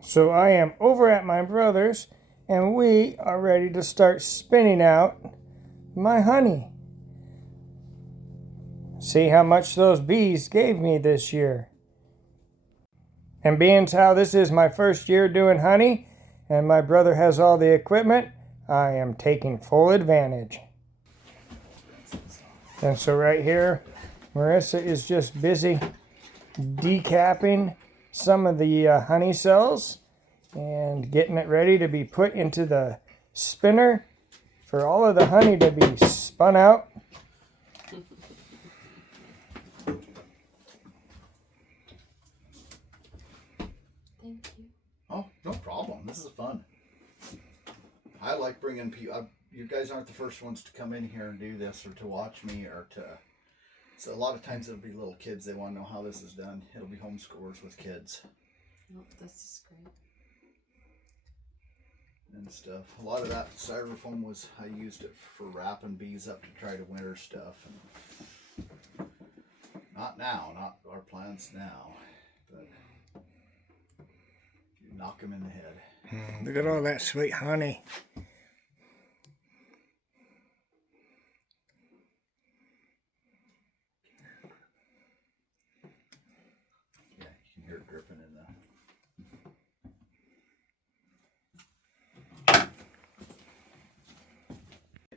So I am over at my brother's and we are ready to start spinning out my honey. See how much those bees gave me this year. And being how this is my first year doing honey and my brother has all the equipment, I am taking full advantage. And so right here, Marissa is just busy decapping some of the honey cells and getting it ready to be put into the spinner for all of the honey to be spun out. Thank you. Oh, no problem. This is fun. I like bringing people. You guys aren't the first ones to come in here and do this or to watch me or to. So a lot of times it'll be little kids. They want to know how this is done. It'll be homeschoolers with kids. Oh, this is great. And stuff. A lot of that styrofoam was I used it for wrapping bees up to try to winter stuff. And not now, not our plants now, but you knock them in the head. Look at all that sweet honey. Yeah, you can hear it dripping in the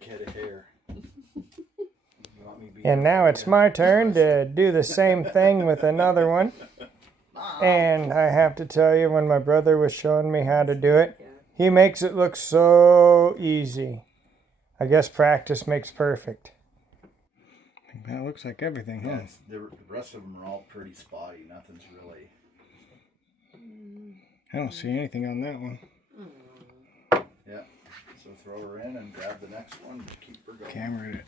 head of hair. And now it's my turn to do the same thing with another one. And I have to tell you, when my brother was showing me how to do it, he makes it look so easy. I guess practice makes perfect. That looks like everything, huh? Yes, the rest of them are all pretty spotty. Nothing's really. I don't see anything on that one. Yeah. So throw her in and grab the next one. Keep her going. Camera it.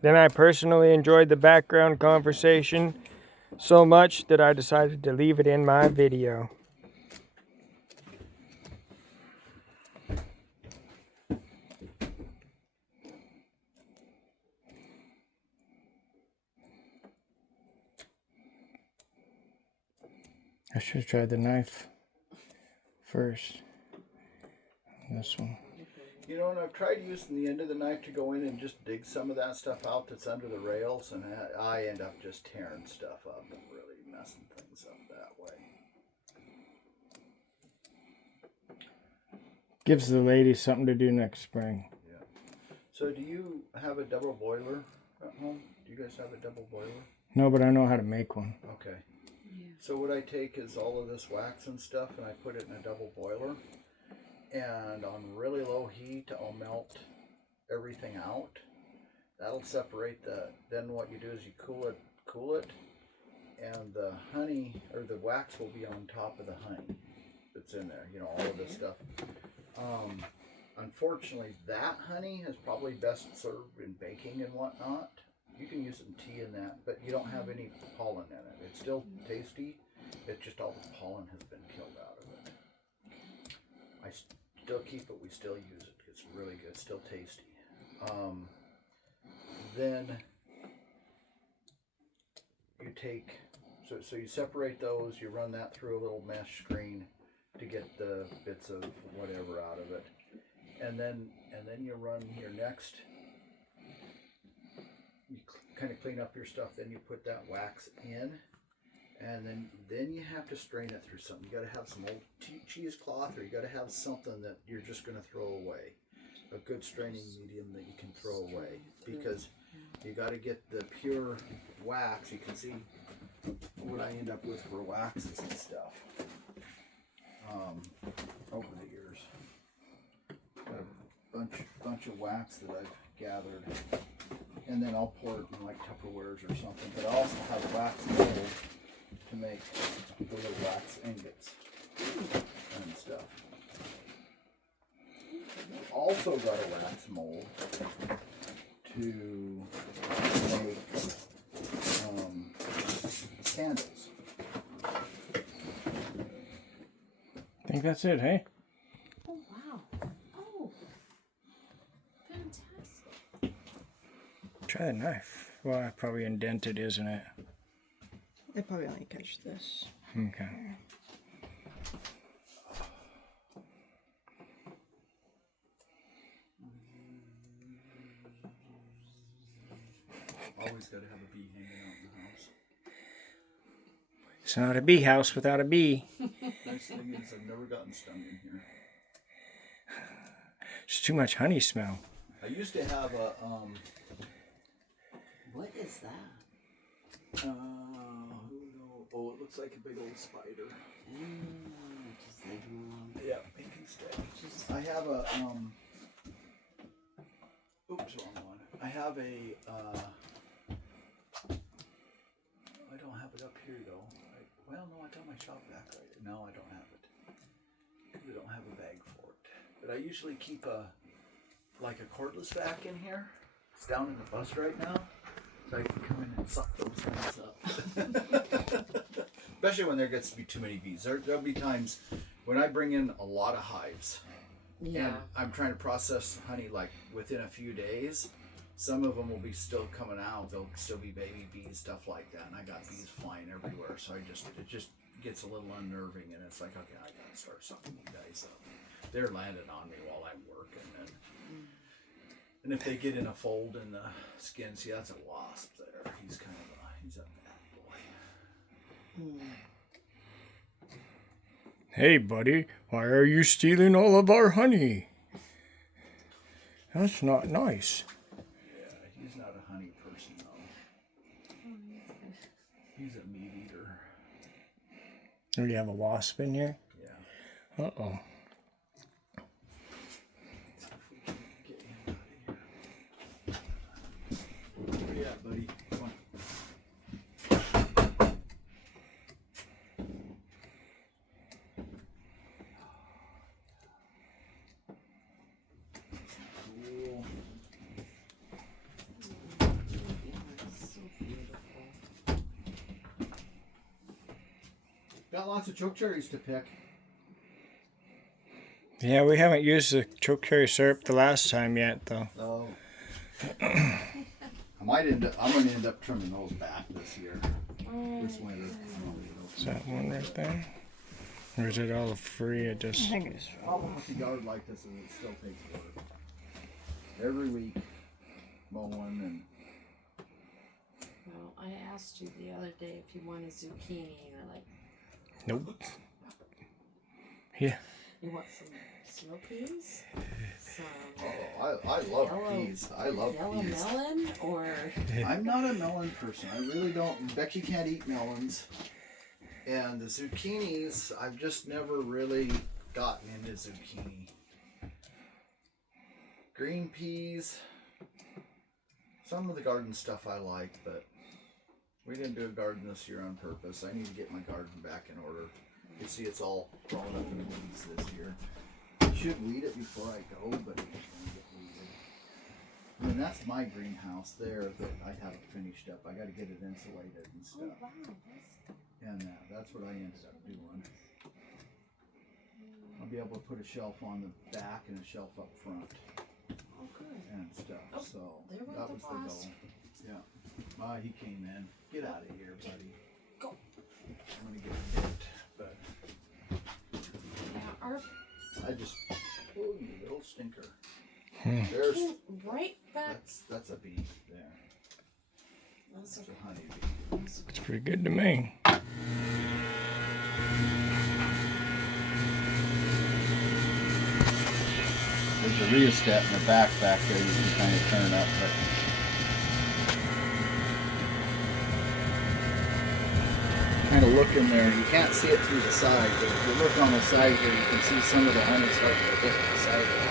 Then I personally enjoyed the background conversation so much that I decided to leave it in my video. I should have tried the knife first. This one. You know, and I've tried using the end of the knife to go in and just dig some of that stuff out that's under the rails, and I end up just tearing stuff up and really messing things up that way. Gives the ladies something to do next spring. Yeah. So do you have a double boiler at home? Do you guys have a double boiler? No, but I know how to make one. Okay. Yeah. So what I take is all of this wax and stuff, and I put it in a double boiler. And on really low heat, I'll melt everything out. That'll separate the. Then what you do is you cool it, and the honey or the wax will be on top of the honey that's in there. You know, all of this stuff. Unfortunately, that honey is probably best served in baking and whatnot. You can use some tea in that, but you don't have any pollen in it. It's still tasty. It's just all the pollen has been killed out of it. I still keep it. We still use it. It's really good. It's still tasty. Then you take, so you separate those. You run that through a little mesh screen to get the bits of whatever out of it, and then you run your next. You kind of clean up your stuff. Then you put that wax in. And then you have to strain it through something. You got to have some old cheesecloth, or you got to have something that you're just going to throw away. A good straining medium that you can throw away, because you got to get the pure wax. You can see what I end up with for waxes and stuff over the years. Got a bunch of wax that I've gathered, and then I'll pour it in like Tupperwares or something. But I also have wax mold to make the little wax ingots and stuff. Also got a wax mold to make candles. I think that's it, hey? Oh, wow. Oh, fantastic. Try the knife. Well, I probably indented, isn't it? They probably only catch this. Okay. always got to have a bee hanging out in the house. It's not a bee house without a bee. Nice thing is I've never gotten stung in here. There's too much honey smell. I used to have a What is that? who knows? Oh, it looks like a big old spider. Just leave him alone. Yeah, he can stay. I have a oops, wrong one. I have a I don't have it up here though. Well, no, I got my shop vac right. No, I don't have it. I don't have a bag for it. But I usually keep a cordless vac in here. It's down in the bus right now. So I can come in and suck those things up. Especially when there gets to be too many bees. There'll be times when I bring in a lot of hives. Yeah. And I'm trying to process honey like within a few days. Some of them will be still coming out. There'll still be baby bees, stuff like that. And I got bees flying everywhere. So it just gets a little unnerving. And it's like, okay, I gotta start sucking you guys up. They're landing on me while I'm working. And if they get in a fold in the skin, see, that's a wasp there. He's he's a bad boy. Hey, buddy, why are you stealing all of our honey? That's not nice. Yeah, he's not a honey person though. He's a meat eater. Do you have a wasp in here? Yeah. Uh-oh. Get him out of here. Where you at, buddy? Come on. Cool. So beautiful. Got lots of choke cherries to pick. Yeah, we haven't used the chokecherry syrup the last time yet, though. Oh. I'm gonna end up trimming those back this year. This winter. Is that one right there? Or is it all free? It just... The problem with the yard like this is it still takes work. Every week, mowing and Well, I asked you the other day if you wanted zucchini, and you're like, Nope. Yeah. you want some snow peas? Some I love peas. I love yellow peas. melon, or I'm not a melon person. I really don't. Becky can't eat melons. And the zucchinis, I've just never really gotten into zucchini. Green peas. Some of the garden stuff I like, but we didn't do a garden this year on purpose. I need to get my garden back in order. You see it's all growing up in weeds this year. I should weed it before I go, but it's going to get weeded. I mean, that's my greenhouse there that I haven't finished up. I got to get it insulated and oh stuff. wow, And that's what I ended up doing. I'll be able to put a shelf on the back and a shelf up front oh good. and stuff. Oh, So there went that the was boss. the goal. Yeah. He came in. Get out of here, buddy. Go. I'm gonna get bit, but Yeah, our I just oh, you little stinker. There's came right back. that's a bee there. That's That's a honeybee. It's pretty good to me. There's a rheostat in the back there you can kind of turn up, but kind of look in there. You can't see it through the side, but if you look on the side here, you can see some of the honey starting to hit the sidewalls.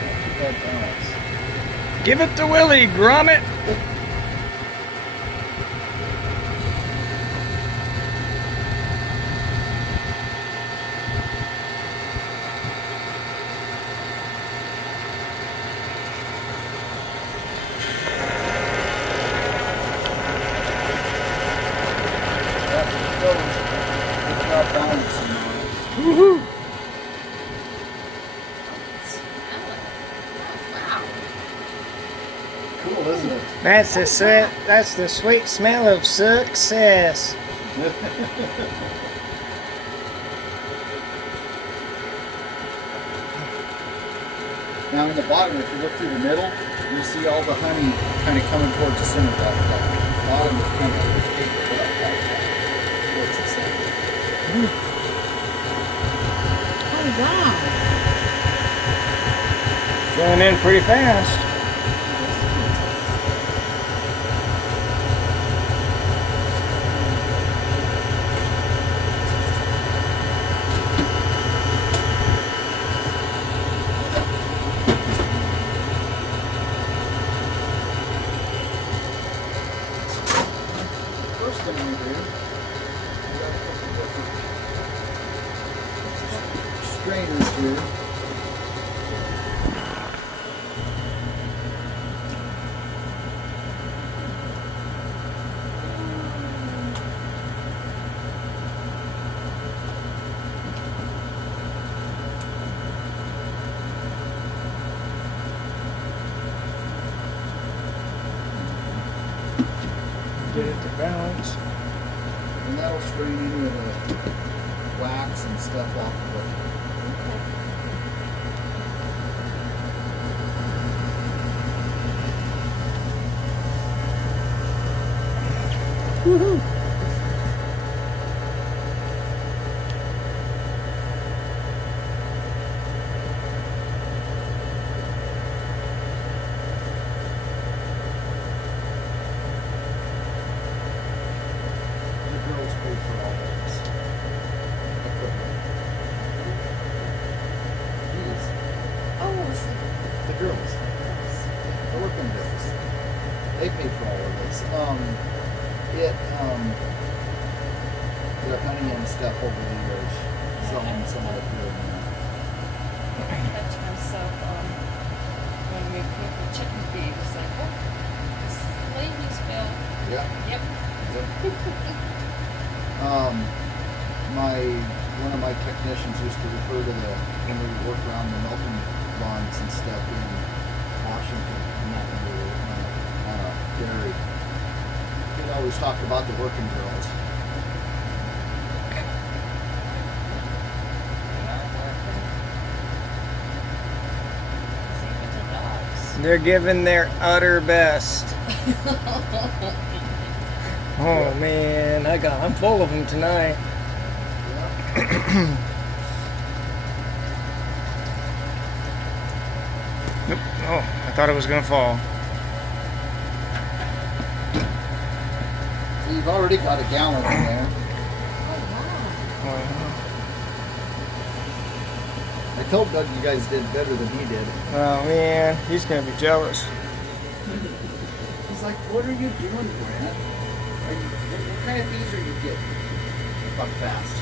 Not too bad balance. Give it to Willie, Gromit. Woohoo! Wow. Cool, isn't it? That's the sweet smell of success. Now in the bottom, if you look through the middle, you see all the honey kind of coming towards the center. That bottom is kind of tapered up like that towards the center. Oh wow. Filling in pretty fast. First thing we do, we got a couple different strainers here. Get it to balance. And that'll strain any of the wax and stuff off of it. Woohoo! The girls paid for all this equipment. These, Oh, the girls, the working girls, they paid for all of this. Their honey and stuff over the years, selling some of it here and I catch myself when we cook the chicken feed. It's like, oh, this is the lady's bill. there. Yep. One of my technicians used to refer to when we work around the milking lines and stuff in Washington, and not when we were dairy. He always talked about the working girls. We are working. Same with the dogs. They're giving their utter best. Oh man, I'm full of them tonight. Nope. Oh, I thought it was gonna fall. So you've already got a gallon in there. Oh wow. I told Doug you guys did better than he did. Oh man, he's gonna be jealous. He's like, "What are you doing, Grant? What kind of bees are you getting? Buckfast."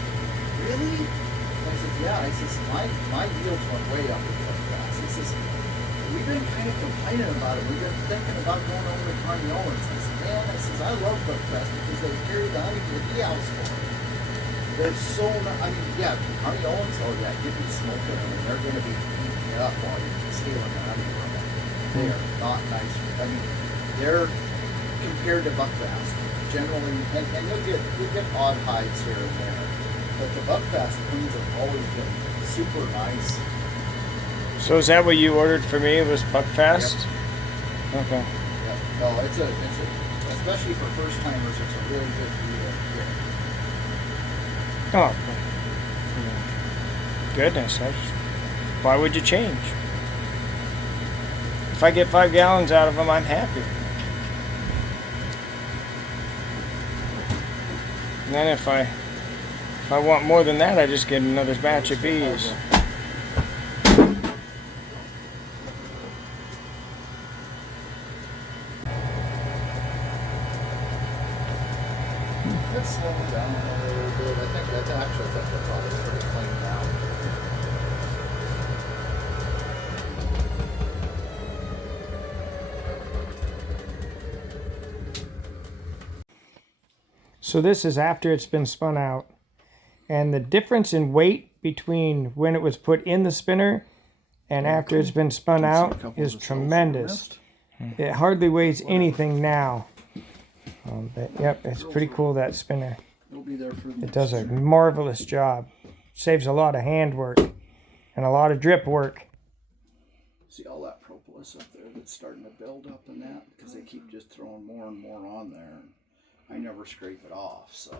Really? I said, "Yeah." I says, my yields went way up with Buckfast. He says, "We've been kind of complaining about it. We've been thinking about going over to Carney Owens." I said, "Man," I says, "I love Buckfast because they carry the honey to the bee house for me. They're so I mean, yeah, Carney Owens, oh yeah, give me smoking them and they're going to be eating you up while you're stealing the honey from them. They are not nice. I mean, they're compared to Buckfast. Generally, and you'll get odd hides here and there, but the Buckfast queens have always been super nice. So is that what you ordered for me? Was Buckfast? Yep. Okay. Yeah. No, it's a especially for first timers, it's a really good deal. Oh, goodness! Why would you change? If I get 5 gallons out of them, I'm happy. And then if I want more than that, I just get another batch of bees. Let's slow it down a little bit. I think that's probably pretty clean now. So this is after it's been spun out. And the difference in weight between when it was put in the spinner and after it's been spun out is tremendous. It hardly weighs anything now. But yep, it's pretty cool, that spinner. It'll be there for It does a marvelous job. Saves a lot of hand work and a lot of drip work. See all that propolis up there that's starting to build up in that? Because they keep just throwing more and more on there. And I never scrape it off, so.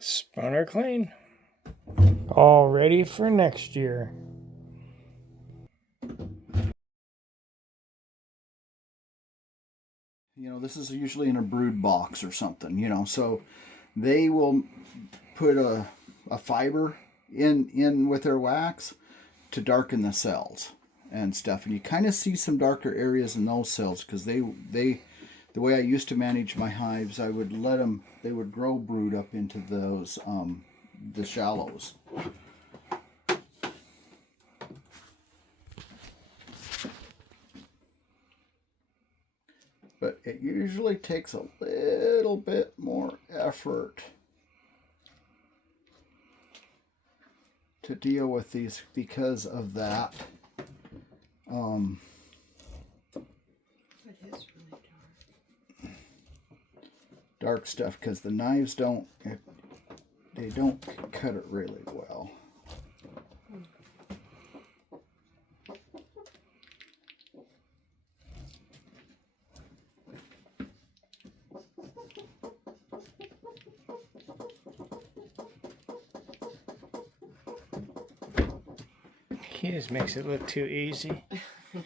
Spun her clean. All ready for next year. You know, this is usually in a brood box or something, you know, so they will put a fiber in with their wax to darken the cells and stuff. And you kind of see some darker areas in those cells because they the way I used to manage my hives, I would let them, they would grow brood up into those, the shallows. But it usually takes a little bit more effort to deal with these because of that. It is really dark. Dark stuff, because the knives don't cut it really well. He just makes it look too easy. I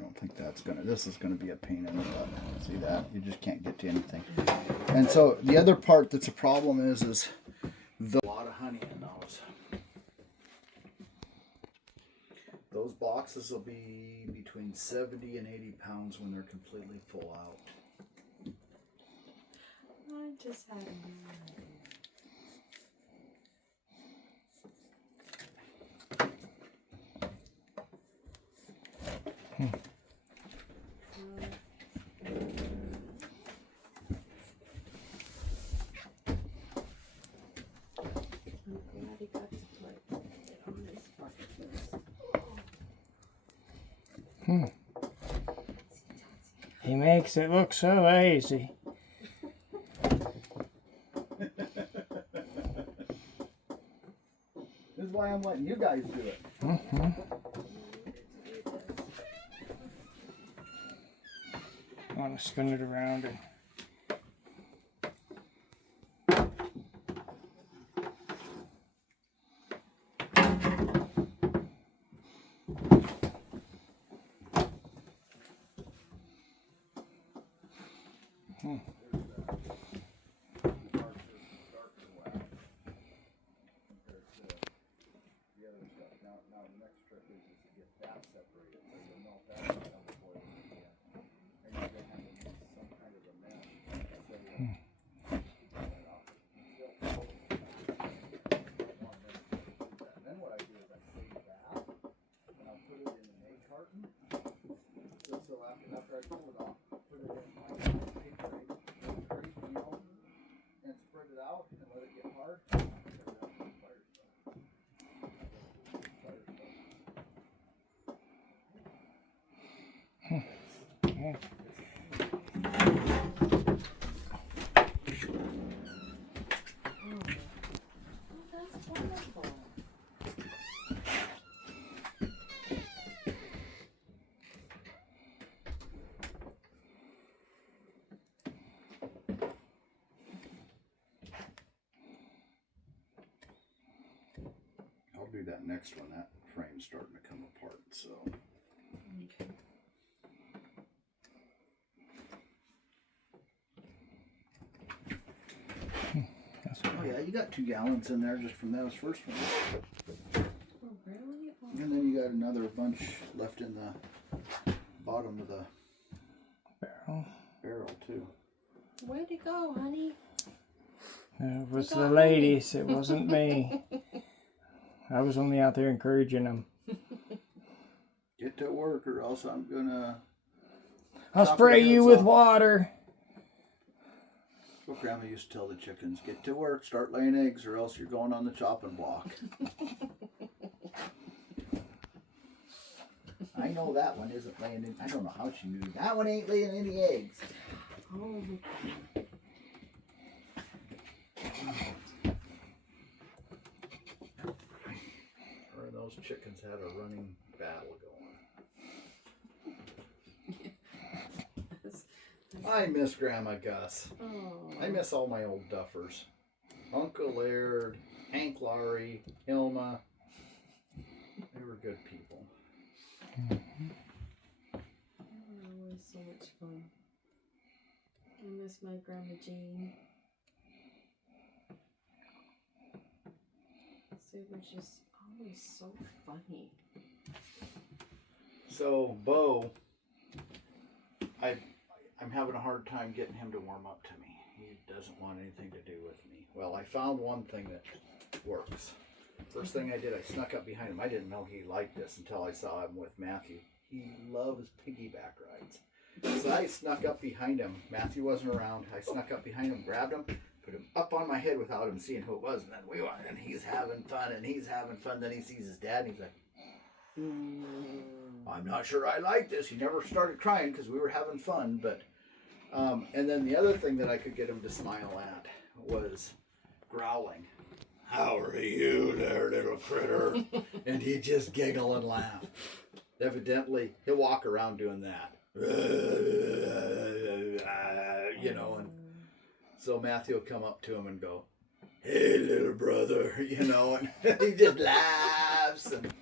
don't think that's gonna, this is gonna be a pain in the butt. See that? You just can't get to anything. And so the other part that's a problem is a lot of honey in those. Those boxes will be between 70 and 80 pounds when they're completely full out. I just had a He makes it look so easy. This is why I'm letting you guys do it. I want to spin it around and after I pull it off, put it in my paper crate, you know, and spread it out and let it get hard. that's wonderful. I'll do that next one. That frame's starting to come apart, so. Okay. Oh yeah, you got 2 gallons in there just from those first ones. Oh, really? Oh. And then you got another bunch left in the bottom of the barrel too. Where'd it go, honey? it was Take the off, ladies. It wasn't me. I was only out there encouraging them. Get to work or else I'm gonna I'll chop spray your you heads with off. water. Well, Grandma used to tell the chickens, get to work, start laying eggs, or else you're going on the chopping block. I know that one isn't laying in. I don't know how she knew. That one ain't laying any eggs. Oh. Or those chickens had a running battle going. I miss Grandma Gus. Oh. I miss all my old duffers. Uncle Laird, Hank Laurie, Hilma. They were good people. Oh, it was so much fun. I miss my Grandma Jean. They were just always so funny. So, Bo, I'm having a hard time getting him to warm up to me. He doesn't want anything to do with me. Well, I found one thing that works. First thing I did, I snuck up behind him. I didn't know he liked this until I saw him with Matthew. He loves piggyback rides. So I snuck up behind him. Matthew wasn't around. I snuck up behind him, grabbed him, put him up on my head without him seeing who it was. And then we went, and he's having fun, and he's having fun. Then he sees his dad, and he's like, I'm not sure I like this. He never started crying because we were having fun. But and then the other thing that I could get him to smile at was growling. How are you there, little critter? And he'd just giggle and laugh. Evidently, he'll walk around doing that. You know, and so Matthew will come up to him and go, hey, little brother, you know, and he just laughs. And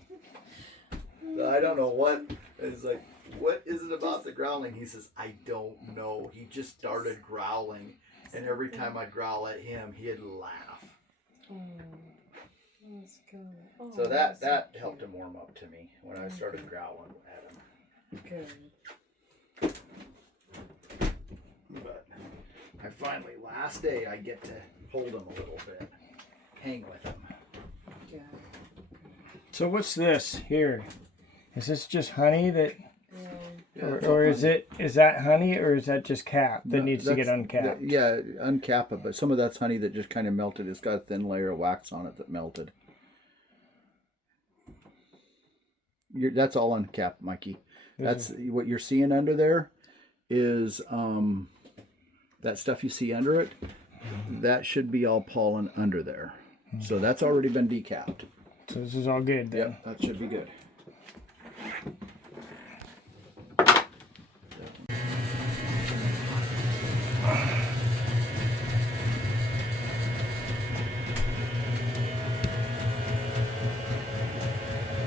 so I don't know what. It's like, what is it about the growling? He says, I don't know. He just started growling. And every time I'd growl at him, he'd laugh. Oh, that's good. Oh, So that that's so helped him warm up to me when I started growling at him. Good. But I finally, last day, I get to hold him a little bit, hang with him. Good. So what's this here? Is this just honey that, Yeah. or is that honey, or is that just cap that needs to get uncapped? Yeah, uncap it, but some of that's honey that just kind of melted. It's got a thin layer of wax on it that melted. That's all uncapped, Mikey. That's what you're seeing under there is that stuff you see under it. That should be all pollen under there. So that's already been decapped. So this is all good then. Yep, that should be good.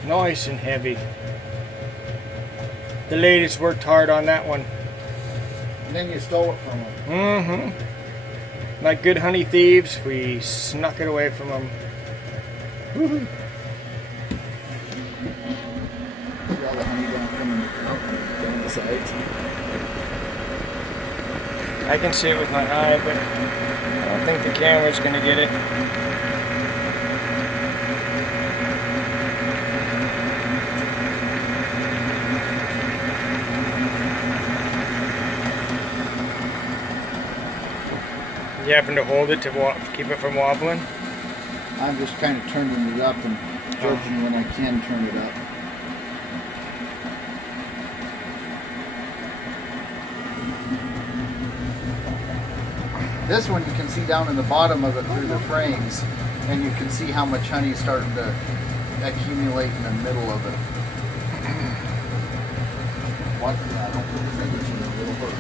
Nice and heavy. The ladies worked hard on that one. And then you stole it from them. Mm-hmm. Like good honey thieves, we snuck it away from them. Woo-hoo. See all the honey coming down the sides. I can see it with my eye, but I don't think the camera's gonna get it. You happen to hold it to keep it from wobbling? I'm just kind of turning it up and judging when I can turn it up. This one you can see down in the bottom of it through the frames, and you can see how much honey is starting to accumulate in the middle of it. Watch that, don't put your fingers in it, it'll hurt.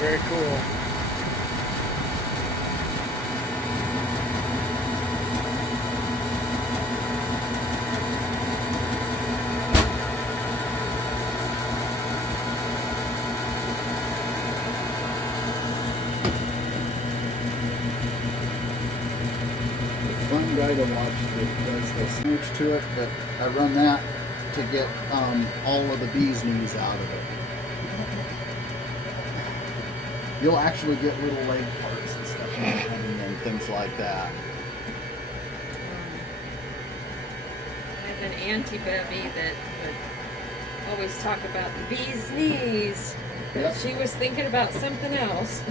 Very cool. Fun guy guy to watch that does the sandwich to it, but I run that to get all of the bee's knees out of it. You'll actually get little leg parts and stuff and things like that. I have an auntie Bevy that would always talk about the bee's knees. But Yep. she was thinking about something else.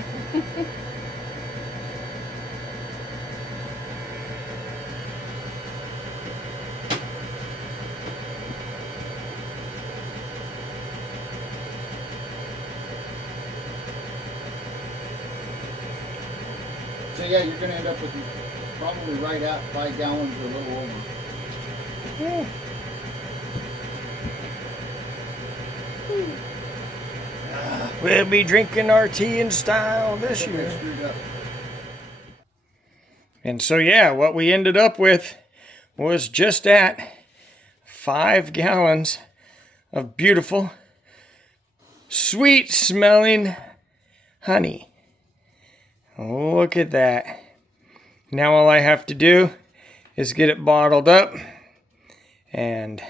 So yeah, you're going to end up with probably right at 5 gallons or a little over. We'll be drinking our tea in style this year. Screwed up. And so, yeah, what we ended up with was just at 5 gallons of beautiful, sweet smelling honey. Look at that. Now all I have to do is get it bottled up and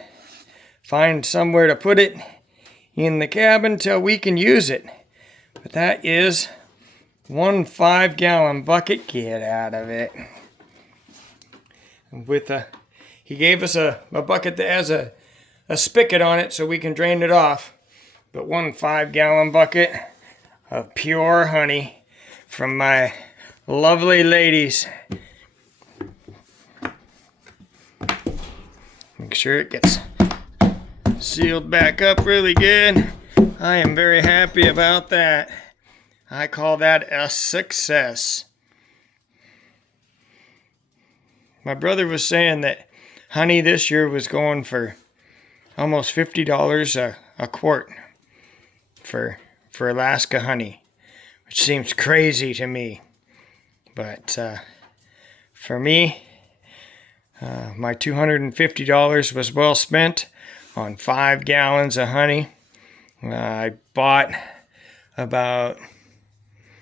find somewhere to put it in the cabin till we can use it. But that is 1 5-gallon bucket. Get out of it. He gave us a bucket that has a spigot on it so we can drain it off. But 1 5-gallon bucket of pure honey from my lovely ladies. Make sure it gets sealed back up really good. I am very happy about that. I call that a success. My brother was saying that honey this year was going for almost $50 a quart for Alaska honey, which seems crazy to me. But for me, my $250 was well spent on 5 gallons of honey. I bought about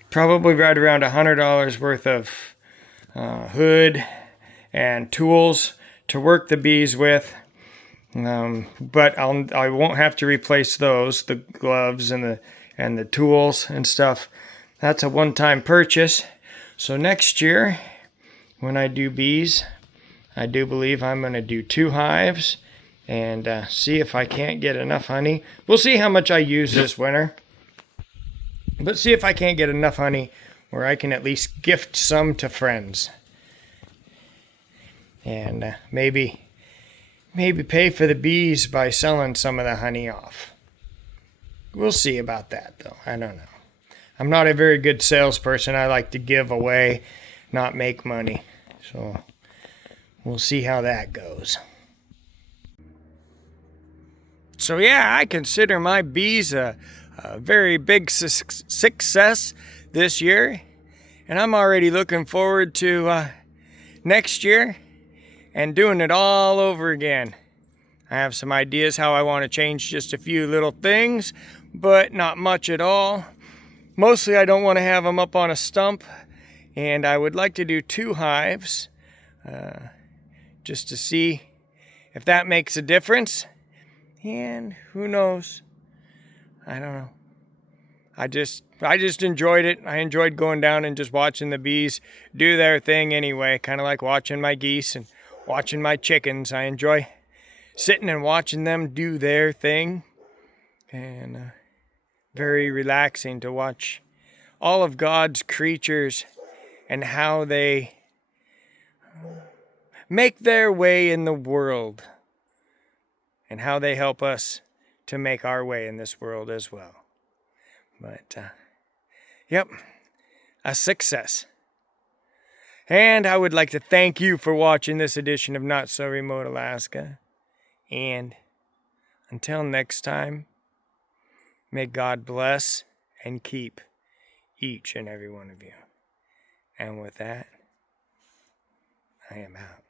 probably right around $100 worth of hood and tools to work the bees with. But I won't have to replace those, the gloves and the tools and stuff. That's a one-time purchase. So next year, when I do bees, I do believe I'm going to do 2 hives and see if I can't get enough honey. We'll see how much I use this winter. But see if I can't get enough honey where I can at least gift some to friends. And maybe pay for the bees by selling some of the honey off. We'll see about that, though. I don't know. I'm not a very good salesperson. I like to give away, not make money. So we'll see how that goes. So yeah, I consider my bees a very big success this year. And I'm already looking forward to next year and doing it all over again. I have some ideas how I want to change just a few little things, but not much at all. Mostly I don't want to have them up on a stump, and I would like to do 2 hives just to see if that makes a difference. And who knows? I don't know. I just enjoyed it. I enjoyed going down and just watching the bees do their thing anyway, kind of like watching my geese and watching my chickens. I enjoy sitting and watching them do their thing, and very relaxing to watch all of God's creatures and how they make their way in the world and how they help us to make our way in this world as well. But yep, a success. And I would like to thank you for watching this edition of Not So Remote Alaska. And until next time, may God bless and keep each and every one of you. And with that, I am out.